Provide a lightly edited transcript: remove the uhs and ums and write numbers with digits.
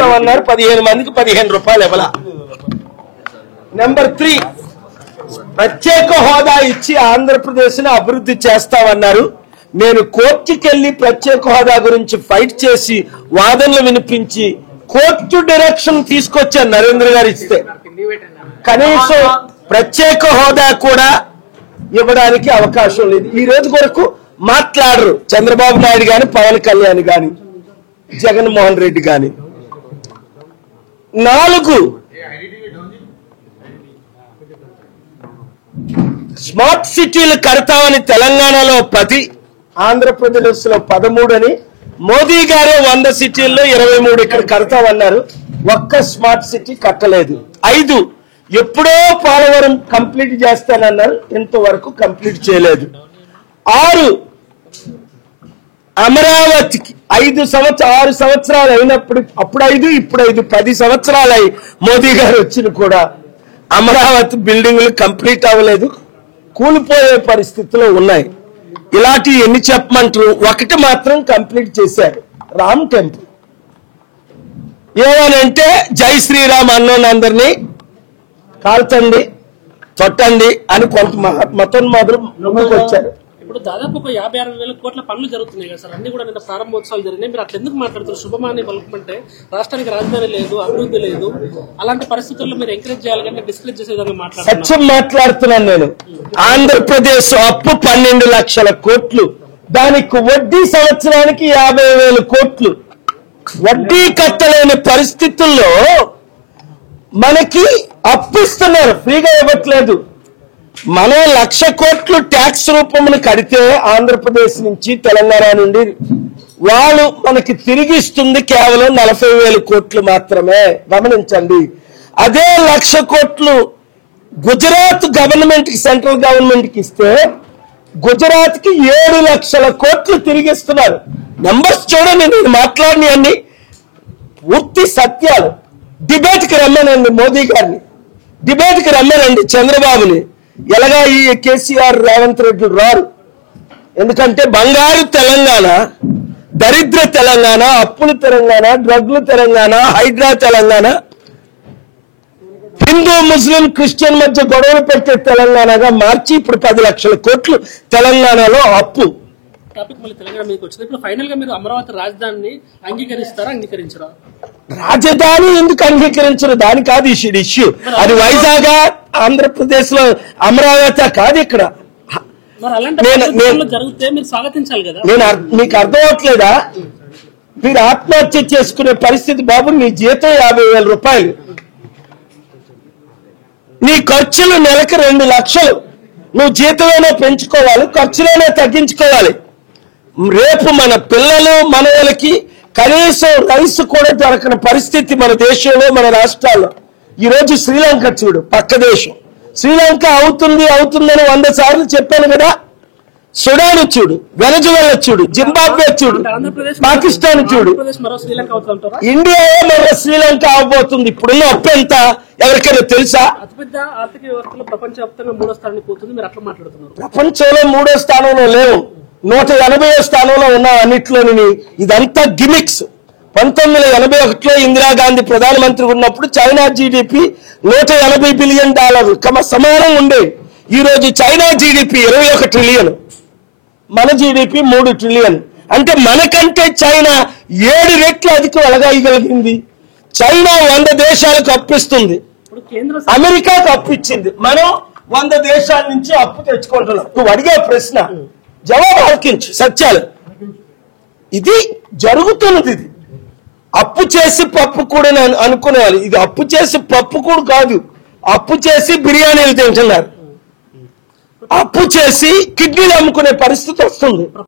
అన్నారు 15 మందికి 15 రూపాయలు ఇవ్వాల. నెంబర్ 3 ప్రత్యేక హోదా ఇచ్చి ఆంధ్రప్రదేశ్ని అభివృద్ధి చేస్తామన్నారు. నేను కోర్టుకెళ్లి ప్రత్యేక హోదా గురించి ఫైట్ చేసి వాదనలు వినిపించి కోర్టు డైరెక్షన్ తీసుకొచ్చాను నరేంద్ర గారు ఇస్తే. కనీసం ప్రత్యేక హోదా కూడా ఇవ్వడానికి అవకాశం లేదు. ఈ రోజు వరకు మాట్లాడరు చంద్రబాబు నాయుడు గాని, పవన్ కళ్యాణ్ గాని, జగన్మోహన్ రెడ్డి గాని. 4 స్మార్ట్ సిటీలు కడతామని తెలంగాణలో 10, ఆంధ్రప్రదేశ్ లో 13 అని మోదీ గారే 100 సిటీల్లో 23 ఇక్కడ కడతామన్నారు. ఒక్క స్మార్ట్ సిటీ కట్టలేదు. 5 ఎప్పుడో పోలవరం కంప్లీట్ చేస్తానన్నారు, ఇంతవరకు కంప్లీట్ చేయలేదు. 6 అమరావతికి 6 సంవత్సరాలు అయినప్పుడు అప్పుడు 5 ఇప్పుడు 5 10 సంవత్సరాలు మోదీ గారు వచ్చిన కూడా అమరావతి బిల్డింగ్లు కంప్లీట్ అవ్వలేదు, కూలిపోయే పరిస్థితిలో ఉన్నాయి. ఇలాంటి ఎన్ని చెప్పమంటారు? ఒకటి మాత్రం కంప్లీట్ చేశారు, రామ్ టెంపుల్. ఏమనంటే జై శ్రీరామ్ అన్నోనందరినీ కాల్చండి, తొట్టండి అని కొంత మతోన్మాదులు ముందుకు వచ్చారు. ఇప్పుడు దాదాపు ఒక 50-60 కోట్ల పనులు జరుగుతున్నాయి కదా సార్, అన్ని కూడా నిన్న ప్రారంభోత్సవాలు జరిగినాయి. మీరు అట్లా ఎందుకు మాట్లాడుతారు? శుభమాని పలుకుమంటే రాష్ట్రానికి రాజధాని లేదు, అభివృద్ధి లేదు, అలాంటి పరిస్థితుల్లో మీరు ఎంకరేజ్ చేయాలి కానీ డిస్కరేజ్ చేసే విధంగా మాట్లాడుతున్నారు. సత్యం మాట్లాడుతున్నాను నేను. ఆంధ్రప్రదేశ్ అప్పు 12 లక్షల కోట్లు, దానికి వడ్డీ సంవత్సరానికి 50,000 కోట్లు. వడ్డీ కట్టలేని పరిస్థితుల్లో మనకి అప్పు ఇస్తున్నారు, ఫ్రీగా ఇవ్వట్లేదు. మనం 1,00,000 కోట్లు ట్యాక్స్ రూపమును కడితే ఆంధ్రప్రదేశ్ నుంచి, తెలంగాణ నుండి వాళ్ళు మనకి తిరిగి ఇస్తుంది కేవలం 40,000 కోట్లు మాత్రమే. గమనించండి. అదే 1,00,000 కోట్లు గుజరాత్ గవర్నమెంట్ కి, సెంట్రల్ గవర్నమెంట్ కి ఇస్తే గుజరాత్ కి 7 లక్షల కోట్లు తిరిగి ఇస్తున్నారు. నంబర్స్ చూడండి, నేను మాట్లాడిన అన్ని పూర్తి సత్యాలు. డిబేట్ కి రమ్మనండి మోదీ గారిని, డిబేట్ కి రమ్మనండి చంద్రబాబుని. ఎలాగా ఈ కేసీఆర్, రేవంత్ రెడ్డి రారు. ఎందుకంటే బంగారు తెలంగాణ, దరిద్ర తెలంగాణ, అప్పుల తెలంగాణ, డ్రగ్ల తెలంగాణ, హైడ్రా తెలంగాణ, హిందూ ముస్లిం క్రిస్టియన్ మధ్య గొడవలు పెట్టే తెలంగాణగా మార్చి ఇప్పుడు 10 లక్షల కోట్లు తెలంగాణలో అప్పు. టాపిక్ మళ్ళీ తెలంగాణ మీకు వచ్చింది. ఇప్పుడు ఫైనల్ గా మీరు అమరావతి రాజధానిని అంగీకరిస్తారా, అంగీకరించరా? రాజధాని ఎందుకు అంగీకరించరు? దాని కాదు ఇష్యూ. అది వైజాగ్, ఆంధ్రప్రదేశ్ లో అమరావతి కాదు. ఇక్కడ జరిగితే మీరు స్వాగతించాలి కదా. మీకు అర్థం అవట్లేదా? మీరు ఆత్మహత్య చేసుకునే పరిస్థితి. బాబు, నీ జీతం 50,000 రూపాయలు, నీ ఖర్చులు నెలకు 2 లక్షలు. నువ్వు జీతమైనా పెంచుకోవాలి, ఖర్చులైనా తగ్గించుకోవాలి. రేపు మన పిల్లలు, మనవలకి కనీసం రైస్ కూడా దొరకని పరిస్థితి మన దేశంలో, మన రాష్ట్రాల్లో. ఈరోజు శ్రీలంక చూడు, పక్క దేశం. శ్రీలంక అవుతుందని 100 సార్లు చెప్పాను కదా. సుడాన్ చూడు, వెనజువెలా చూడు, జింబాబ్వే చూడు, పాకిస్తాన్ చూడు, ఇండియాయే మరో శ్రీలంక అవబోతుంది. ఇప్పుడున్న అప్పు ఎంత ఎవరికైనా తెలుసా? అతిపెద్ద ఆర్థిక వ్యవస్థలో ప్రపంచవ్యాప్తంగా 3వ స్థానానికి పోతుంది. మీరు అట్లా మాట్లాడుతున్నారు. ప్రపంచంలో 3వ స్థానంలో లేవు, 180వ స్థానంలో ఉన్న అన్నిట్లోని. ఇదంతా గిమిక్స్. 1981లో ఇందిరాగాంధీ ప్రధానమంత్రి ఉన్నప్పుడు చైనా జీడిపి $180 బిలియన్ సమానం ఉండే. ఈ రోజు చైనా జీడిపి 21 ట్రిలియన్, మన జీడిపి 3 ట్రిలియన్. అంటే మనకంటే చైనా 7 రెట్లు అధికం ఎలాగలిగింది. చైనా 100 దేశాలకు అప్పిస్తుంది, అమెరికాకు అప్పు ఇచ్చింది. మనం 100 దేశాల నుంచి అప్పు తెచ్చుకుంటున్నాం. నువ్వు అడిగే ప్రశ్న జవాబు ఆలకించు, సత్యాలు. ఇది జరుగుతున్నది. ఇది అప్పు చేసి పప్పు కూడా అనుకునేవాళ్ళు. ఇది అప్పు చేసి పప్పు కూడా కాదు, అప్పు చేసి బిర్యానీలు తింటున్నారు, అప్పు చేసి కిడ్నీలు అమ్ముకునే పరిస్థితి వస్తుంది.